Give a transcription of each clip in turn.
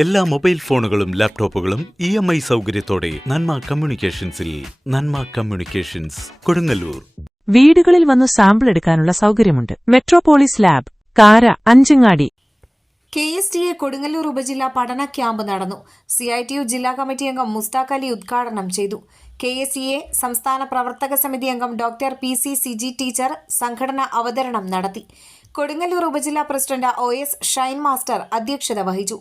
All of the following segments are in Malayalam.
എല്ലാ മൊബൈൽ ഫോണുകളും ലാപ്ടോപ്പുകളും ഇ എം ഐ സൗകര്യത്തോടെ നന്മ കമ്മ്യൂണിക്കേഷൻസിൽ നന്മ കമ്മ്യൂണിക്കേഷൻസ് കൊടുങ്ങല്ലൂർ. വീടുകളിൽ വന്ന് സാമ്പിൾ എടുക്കാനുള്ള സൗകര്യമുണ്ട്. Metropolis lab Kara Anchangadi. K S T A Kodungallur ഉപജില്ലാ പഠന ക്യാമ്പ് നടന്നു. സി ഐ ടി യു ജില്ലാ കമ്മിറ്റി അംഗം മുസ്താഖ് അലി ഉദ്ഘാടനം ചെയ്തു. കെ എസ് ഇ എ സംസ്ഥാന പ്രവർത്തക സമിതി അംഗം doctor P C Siji teacher സംഘടന അവതരണം നടത്തി. കൊടുങ്ങല്ലൂർ ഉപജില്ലാ president O S Shine master അധ്യക്ഷത വഹിച്ചു.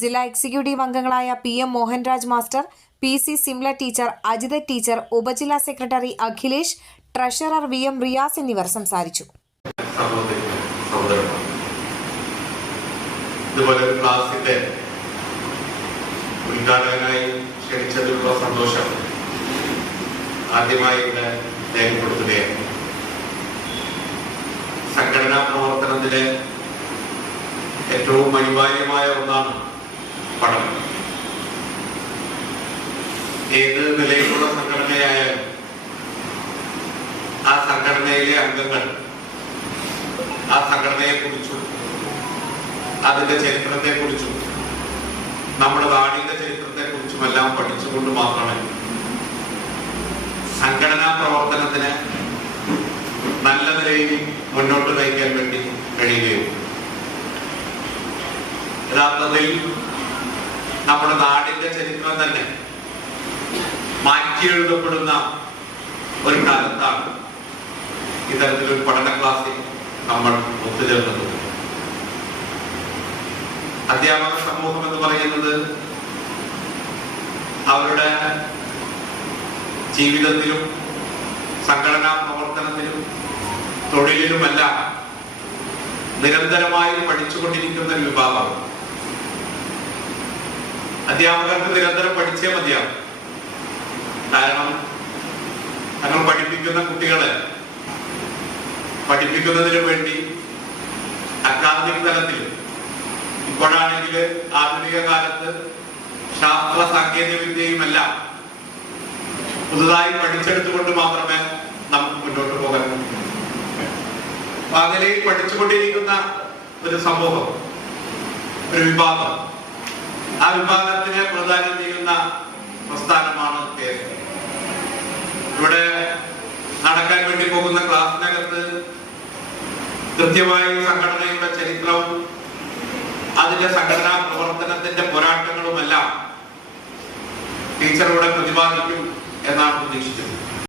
ജില്ലാ എക്സിക്യൂട്ടീവ് അംഗങ്ങളായ P M Mohanraj master P C Simla teacher Ajitha teacher ഉപജില്ലാ secretary Akhilesh treasurer V M Riyas എന്നിവർ സംസാരിച്ചു. ഇതുപോലെ സന്തോഷം ആദ്യമായി ഇവിടെ രേഖപ്പെടുത്തുകയാണ്. സംഘടനാ പ്രവർത്തനത്തിലെ ഏറ്റവും അനിവാര്യമായ ഒന്നാണ് പഠനം. ഏത് നിലയിലുള്ള സംഘടനയായാലും ആ സംഘടനയിലെ അംഗങ്ങൾ ആ സംഘടനയെ കുറിച്ചും അതിന്റെ ചരിത്രത്തെ കുറിച്ചും നമ്മുടെ നാടിന്റെ ചരിത്രത്തെ കുറിച്ചും എല്ലാം പഠിച്ചുകൊണ്ട് മാത്രമേ സംഘടനാ പ്രവർത്തനത്തിന് നല്ല നിലയിൽ മുന്നോട്ട് നയിക്കാൻ വേണ്ടി കഴിയുകയുള്ളൂ യഥാർത്ഥത്തിൽ നമ്മുടെ നാടിന്റെ ചരിത്രം തന്നെ മാറ്റിയെഴുതപ്പെടുന്ന ഒരു കാലത്താണ് ഇത്തരത്തിലൊരു പഠന ക്ലാസ്സിൽ നമ്മൾ ഒത്തുചേർന്നത്. അധ്യാപക സമൂഹം എന്ന് പറയുന്നത് അവരുടെ ജീവിതത്തിലും സംഘടനാ പ്രവർത്തനത്തിലും തൊഴിലിലുമെല്ലാം നിരന്തരമായി പഠിച്ചുകൊണ്ടിരിക്കുന്ന ഒരു വിഭാഗം. അധ്യാപകർക്ക് നിരന്തരം പഠിച്ചേ മതിയാവും. കാരണം തങ്ങൾ പഠിപ്പിക്കുന്ന കുട്ടികളെ പഠിപ്പിക്കുന്നതിന് വേണ്ടി അക്കാദമിക് തലത്തിൽ ഇപ്പോഴാണെങ്കിൽ ആധുനിക കാലത്ത് ശാസ്ത്ര സാങ്കേതിക വിദ്യയുമെല്ലാം പുതുതായി പഠിച്ചെടുത്തുകൊണ്ട് മാത്രമേ അപ്പൊ പഠിച്ചുകൊണ്ടിരിക്കുന്ന ഒരു സമൂഹം ഒരു വിഭാഗം. ആ വിഭാഗത്തിനെ പ്രധാനം ചെയ്യുന്ന പ്രസ്ഥാനമാണ് ഇവിടെ നടക്കാൻ വേണ്ടി പോകുന്ന ക്ലാസ്സിനകത്ത് കൃത്യമായി സംഘടനയുടെ ചരിത്രവും അതിന്റെ സംഘടനാ പ്രവർത്തനത്തിന്റെ പോരാട്ടങ്ങളുമെല്ലാം ടീച്ചർ ഇവിടെ പ്രതിപാദിക്കും എന്നാണ് പ്രതീക്ഷിച്ചത്